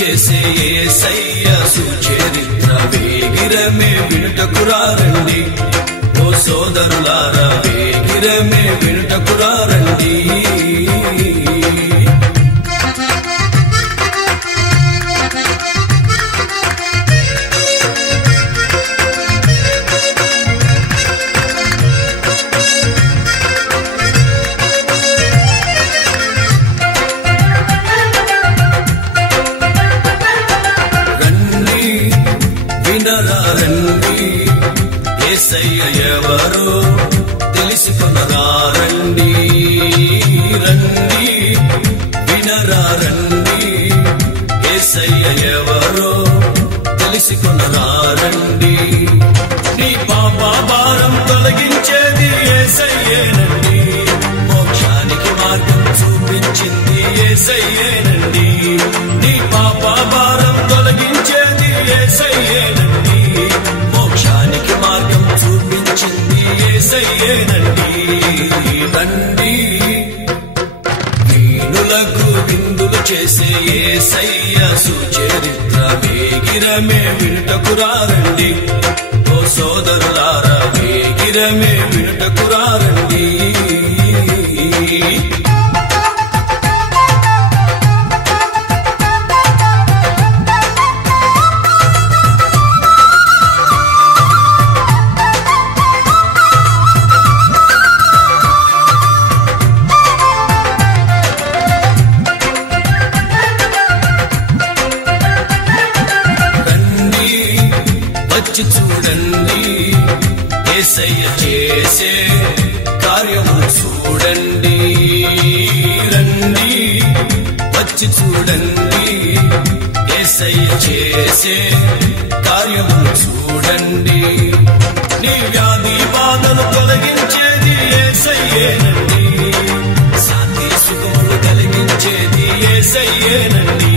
చేసే యేసయ్య సుచరిత్ర వేగిరమే వినుటకురారండి. ఓ సోదరులారా వేగిరమే వినుటకురారండి. రండి యేసయ్య ఎవరో తెలుసుకొనరారండి. రండి వినరారండి యేసయ్య ఎవరో తెలుసుకొనరారండి. నీ పాప భారం తొలగించేది యేసయ్యేనండి. మోక్షానికి మార్గం చూపించింది యేసయ్యేనండి. నీ పాప భారం తొలగించేది యేసయ్యేనండి. మోక్షానికి మార్గం చూపించింది యేసయ్యేనండి. రండి వీణులకు విందులు చేసే యేసయ్య సుచరిత్ర వేగిరమే వినుటకురారండి. ఓ సోదరులారా వేగిరమే వినుటకురారండి. వచ్చి చూడండి యేసయ్య చేసే కార్యము చూడండి. రండి వచ్చి చూడండి యేసయ్య చేసే కార్యము చూడండి. నీ వ్యాధి బాధలు తొలగించేది యేసయ్యేనండి. శాంతి సుఖములు కలిగించేది యేసయ్యేనండి.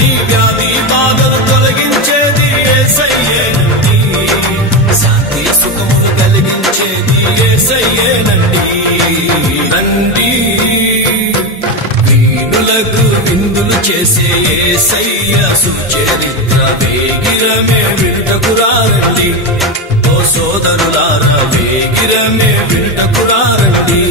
నీ వ్యాధి బాధలు తొలగించేది యేసయ్యేనండి. శాంతి సుఖములు కలిగించేది యేసయ్యేనండి. రండి వీణులకు విందులు చేసే యేసయ్య సుచరిత్ర వేగిరమే వినుటకురారండి. ఓ సోదరులారా వేగిరమే వినుటకురారండి.